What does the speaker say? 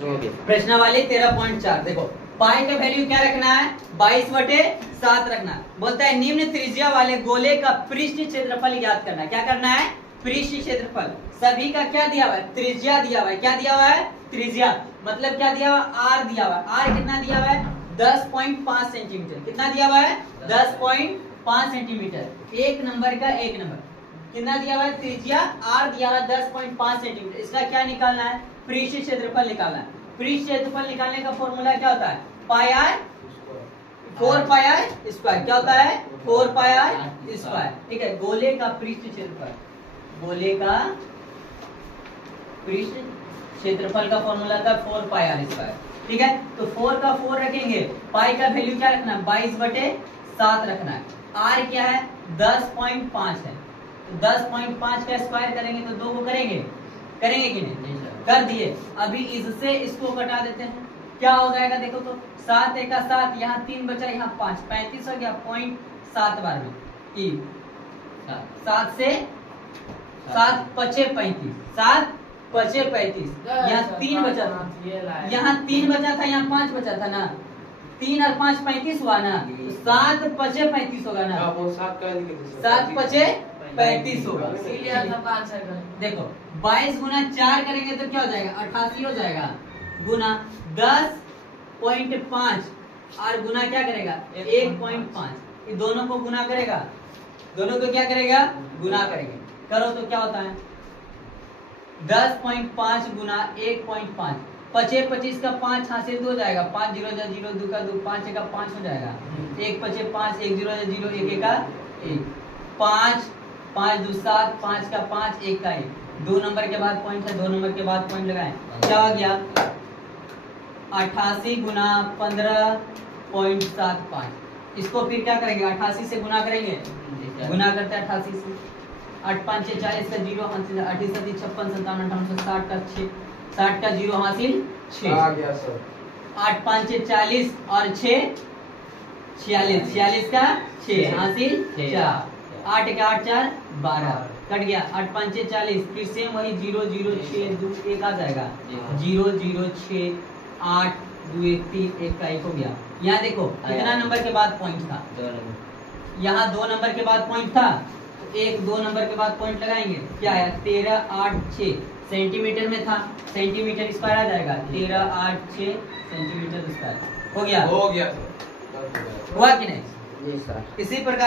प्रश्नावली 13.4 देखो पाई का वैल्यू क्या रखना है 22/7 रखना है। बोलता है निम्न त्रिज्या वाले गोले का पृष्ठ क्षेत्रफल ज्ञात करना है। क्या करना है पृष्ठ क्षेत्रफल। सभी का क्या दिया हुआ है त्रिज्या दिया हुआ है। क्या दिया हुआ है त्रिज्या मतलब क्या दिया हुआ है आर दिया हुआ है। आर कितना दिया हुआ है 10.5 सेंटीमीटर। कितना दिया हुआ है 10.5 सेंटीमीटर। एक नंबर का एक नंबर कितना दिया हुआ है त्रिज्या आर दिया हुआ है 10.5 सेंटीमीटर। इसका क्या निकालना है पृष्ठ क्षेत्रफल निकालना है। पृष्ठ क्षेत्रफल निकालने का फॉर्मूला क्या होता है पाई आर 4 पाई आर स्क्वायर। क्या होता है 4 पाई आर स्क्वायर। ठीक है गोले का पृष्ठ क्षेत्रफल गोले का पृष्ठ क्षेत्रफल का फॉर्मूला था 4 पाई आर स्क्वायर। ठीक है तो 4 का 4 रखेंगे पाई का वैल्यू क्या रखना है 22/7 रखना है। आर क्या है 10.5 है तो 10.5 का स्क्वायर करेंगे तो 2 को करेंगे कि नहीं कर दिए। अभी इससे इसको कटा देते हैं क्या हो जाएगा देखो तो 7 एक 7 यहाँ 3 बचा यहाँ 5 35 हो गया 0.7 बार में 7 से 7 5 35 7 5 35 यहाँ 3 बचा था यहाँ 3 बचा था यहाँ 5 बचा था ना 3 और 5 35 हुआ ना 7 5 35 होगा ना 7 5 35 होगा। देखो 22 गुना 4 करेंगे तो क्या हो जाएगा 88 हो जाएगा गुना 10.5 और गुना क्या करेगा 1.5 ये दोनों को गुना करेगा दोनों को क्या करेगा गुना करेंगे करो तो क्या होता है 10.5 गुना 1.5 25 25 का 5 हासिल 2 हो जाएगा 5 0 0 2 का 2 5 का 5 हो जाएगा 1 25 5 1 0 0 1 का 1 5 5 2 7 5 का 5 1 का 1 2 नंबर के बाद पॉइंट है 2 नंबर के बाद पॉइंट लगाएं क्या हो गया 88 गुना 15.75। इसको फिर क्या करेंगे 88 से गुना करेंगे गुना करते हैं 88 से 8 5 40 का 0 हासिल 38 56 57 58 60 का 6 60 का 0 हासिल 6 आ गया सर 8 5 40 और 6 46 46 का 6 हासिल 4 8 के 8 4 12 कट गया 8 5 40 फिर से वही 0 0 6 2 1 आ जाएगा 0 0 6 8 2 1 3 1 का 1 हो गया। यहाँ देखो कितना नंबर के बाद पॉइंट था यहाँ 2 नंबर के बाद पॉइंट था तो 1 2 नंबर के बाद पॉइंट लगाएंगे क्या है 13 8 6 सेंटीमीटर में था सेंटीमीटर स्क्वायर आ जाएगा 13 8 6 सेंटीमीटर स्क्वायर हो गया हुआ कि नहीं। इसी प्रकार